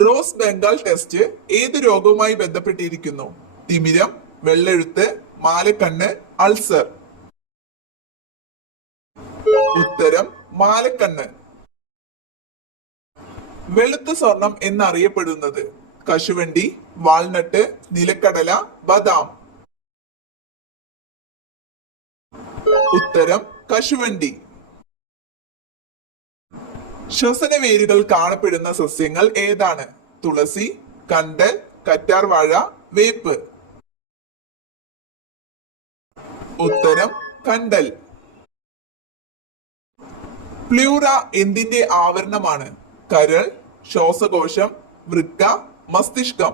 Rose Bengal test ഏത് രോഗവുമായി ബന്ധപ്പെട്ടിരിക്കുന്നു? തിമിരം, വെള്ളെഴുത്ത്, മാലക്കണ്ണ്, അൾസർ. ഉത്തരം മാലക്കണ്ണ്. വെളുത്ത സ്വർണം എന്നറിയപ്പെടുന്നത്? കശുവണ്ടി, വാൾനട്ട്, നിലക്കടല, ബദാം. ഉത്തരം കശുവണ്ടി. ശ്വസനവേരുകൾ കാണപ്പെടുന്ന സസ്യങ്ങൾ ഏതാണ്? തുളസി, കണ്ടൽ, കറ്റാർവാഴ, വേപ്പ്. ഉത്തരം കണ്ടൽ. പ്ലൂറ എന്തിന്റെ ആവരണമാണ്? കരൾ, ശ്വാസകോശം, വൃക്ക, മസ്തിഷ്കം.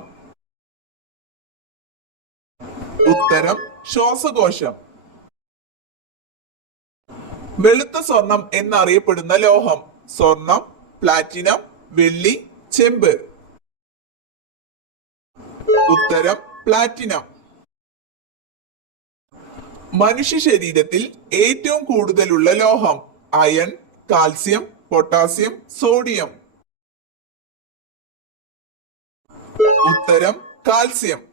ഉത്തരം ശ്വാസകോശം. വെളുത്ത സ്വർണം എന്നറിയപ്പെടുന്ന ലോഹം? സ്വർണം, പ്ലാറ്റിനം, വെള്ളി, ചെമ്പ്. ഉത്തരം പ്ലാറ്റിനം. മനുഷ്യ ശരീരത്തിൽ ഏറ്റവും കൂടുതലുള്ള ലോഹം? Iron, calcium, potassium, sodium. ഉത്തരം കാൽസ്യം.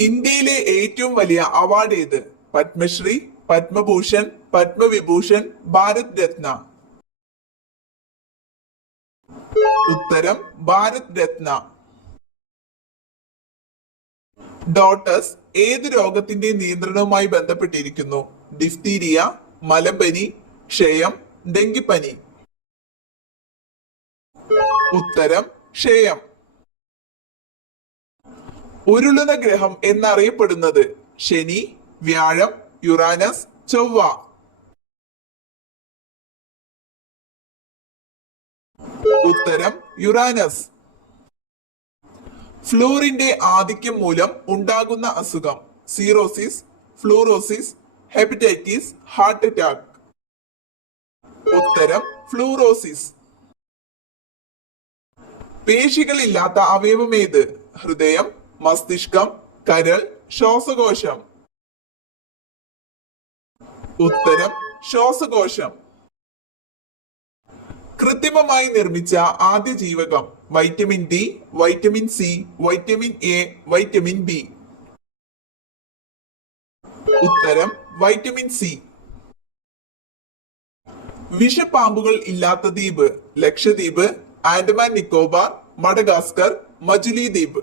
ഇന്ത്യയിലെ ഏറ്റവും വലിയ അവാർഡ് ഏത്? പത്മശ്രീ, പത്മഭൂഷൺ, പത്മവിഭൂഷൺ, ഭാരത് രത്ന. ഉത്തരം ഭാരത് രത്ന. ഡോട്ടസ് ഏത് രോഗത്തിന്റെ നിയന്ത്രണവുമായി ബന്ധപ്പെട്ടിരിക്കുന്നു? ഡിഫ്തീരിയ, മലമ്പനി, ക്ഷയം, ഡെങ്കിപ്പനി. ഉത്തരം ക്ഷയം. ഉരുളുന്ന ഗ്രഹം എന്നറിയപ്പെടുന്നത്? ശനി, വ്യാഴം, യുറാനസ്, ചൊവ്വ. ഉത്തരം യുറാനസ്. ഫ്ലൂറിന്റെ ആധിക്യം മൂലം ഉണ്ടാകുന്ന അസുഖം? Cirrhosis, fluorosis, hepatitis, heart attack. ഉത്തരം ഫ്ലൂറോസിസ്. പേശികളില്ലാത്ത അവയവം ഏത്? ഹൃദയം, മസ്തിഷ്കം, കരൾ, ശ്വാസകോശം. ഉത്തരം ശ്വാസകോശം. കൃത്രിമമായി നിർമ്മിച്ച ആദ്യ ജീവകം? Vitamin D, vitamin C, vitamin A, vitamin B. ഉത്തരം വൈറ്റമിൻ സി. വിഷപ്പാമ്പുകൾ ഇല്ലാത്ത ദ്വീപ്? ലക്ഷദ്വീപ്, ആൻഡമാൻ നിക്കോബാർ, മഡഗാസ്കർ, മജുലി ദ്വീപ്.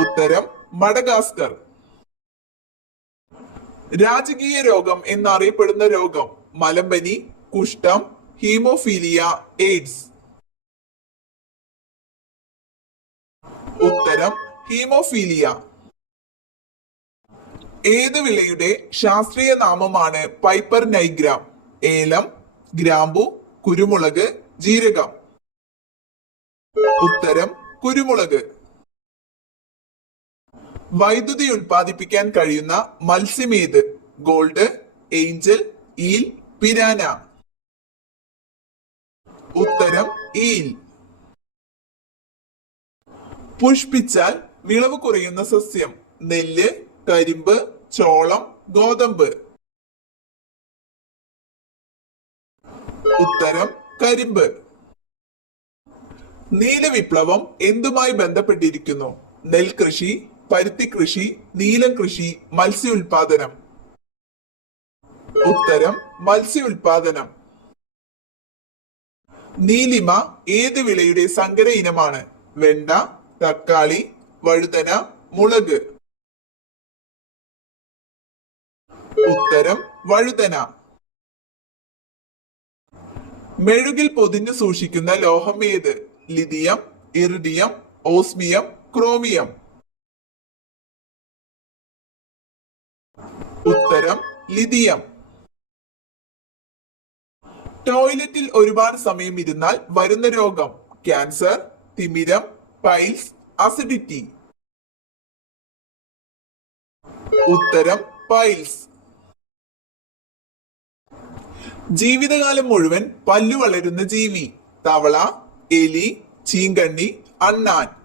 ഉത്തരം മഡഗാസ്കർ. രാജകീയ രോഗം എന്നറിയപ്പെടുന്ന രോഗം? മലമ്പനി, കുഷ്ഠം, ഹീമോഫീലിയ, എയ്ഡ്സ്. ഉത്തരം ഹീമോഫീലിയ. ഏത് വിളയുടെ ശാസ്ത്രീയ നാമമാണ് പൈപ്പർ നൈഗ്രാം? ഏലം, ഗ്രാമ്പു, കുരുമുളക്, ജീരകം. ഉത്തരം കുരുമുളക്. വൈദ്യുതി ഉൽപ്പാദിപ്പിക്കാൻ കഴിയുന്ന മത്സ്യം ഏത്? Gold, Angel, eel, piranha. ഉത്തരം ഈൽ. പുഷ്പിച്ചാൽ വിളവ് കുറയുന്ന സസ്യം? നെല്ല്, കരിമ്പ്, ചോളം, ഗോതമ്പ്. ഉത്തരം കരിമ്പ്. നീലവിപ്ലവം എന്തുമായി ബന്ധപ്പെട്ടിരിക്കുന്നു? നെൽകൃഷി, പരുത്തി കൃഷി, നീലം കൃഷി, മത്സ്യ ഉൽപാദനം. ഉത്തരം മത്സ്യ ഉൽപാദനം. നീലിമ ഏത് വിളയുടെ സങ്കര ഇനമാണ്? വെണ്ട, തക്കാളി, വഴുതന, മുളക്. ഉത്തരം വഴുതന. മെഴുകിൽ പൊതിഞ്ഞു സൂക്ഷിക്കുന്ന ലോഹം ഏത്? Lithium, iridium, osmium, chromium. ഉത്തരം ലിഥിയം. ടോയ്ലറ്റിൽ ഒരുപാട് സമയം ഇരുന്നാൽ വരുന്ന രോഗം? ക്യാൻസർ, തിമിരം, പൈൽസ്, അസിഡിറ്റി. ഉത്തരം പൈൽസ്. ജീവിതകാലം മുഴുവൻ പല്ലു വളരുന്ന ജീവി? തവള, എലി, ചീങ്കണ്ണി, അണ്ണാൻ.